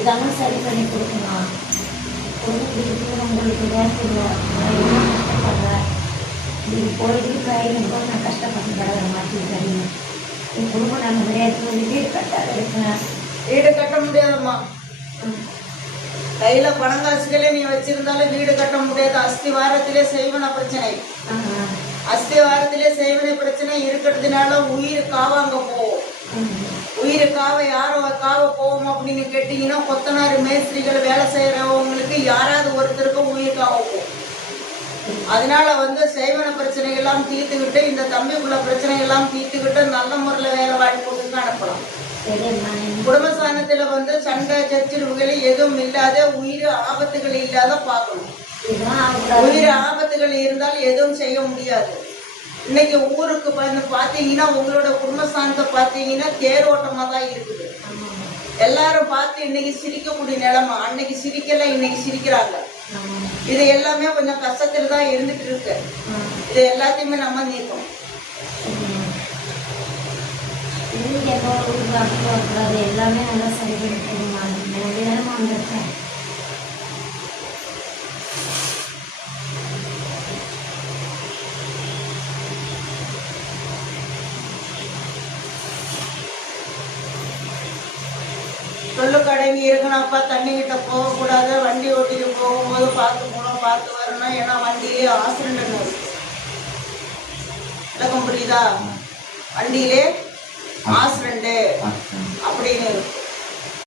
இதெல்லாம் சரி பண்ணி கொடுக்கணும். கொடுக்குறதுக்கு உங்களுக்கு வேலை நான் என்ன கஷ்டப்படுறேன். இது போயிட்டு கையில் போய் நான் கஷ்டப்பட்டு படுற மாதிரி தெரியும். என் குடும்பம் நம்ம கிடையாது. வீடு கட்டாத இருக்கேன். வீடு கட்ட முடியாதம்மா. கையில பணம் காசுகளே நீ வச்சிருந்தாலும் வீடு கட்ட முடியாது. அஸ்திவாரத்திலே செய்வன பிரச்சனை. அஸ்திவாரத்திலே செய்வன பிரச்சனை இருக்கிறதுனால உயிர் காவாங்க போவோம். உயிர் காவ யாரோ காவ போவோம் அப்படின்னு கேட்டீங்கன்னா கொத்தனார் மேஸ்திரிகள் வேலை செய்யறவங்களுக்கு யாராவது ஒருத்தருக்கு உயிர் காவ போகும். அதனால செய்வன பிரச்சனை எல்லாம் தீர்த்துக்கிட்டு இந்த தம்பிக்குள்ள பிரச்சனை எல்லாம் தீர்த்துக்கிட்டு நல்ல முறையில் வேலை வாய்ப்புக்கு அனுப்பலாம். குடும்பஸ்தானத்துல சண்டை சச்சரவுகள் எதுவும் இல்லாத உயிர் ஆபத்துகள் இல்லாத பார்க்கணும். உயிர் ஆபத்துகள் இருந்தால் எதுவும் செய்ய முடியாது. இன்னைக்கு ஊருக்கு பார்த்தீங்கன்னா உங்களோட குடும்பஸ்தானத்தை பார்த்தீங்கன்னா தேரோட்டமா தான் இருக்குது. எல்லாரும் பார்த்து இன்னைக்கு சிரிக்கக்கூடிய நிலைமை. அன்னைக்கு சிரிக்கல, இன்னைக்கு சிரிக்கிறாங்க. இது எல்லாமே கொஞ்சம் கஷ்டத்துல தான் இருந்துட்டு இருக்கு. இது எல்லாத்தையுமே நம்ம நீக்கணும். எல்லாமே நல்லா சரி பண்ணி கொடுங்க. வந்திருக்கேன். சொல்லுக்கு அடங்கி இருக்கணும்ப்பா. தண்ணி கிட்ட போகக்கூடாது. வண்டி ஓட்டிட்டு போகும்போது பார்த்து போகணும், பார்த்து வரணும். ஏன்னா வண்டியிலே ஆக்சிடென்ட் இருக்கு. விளக்கம் புரியுதா? வண்டியிலே ஆக்சிடென்ட் அப்படின்னு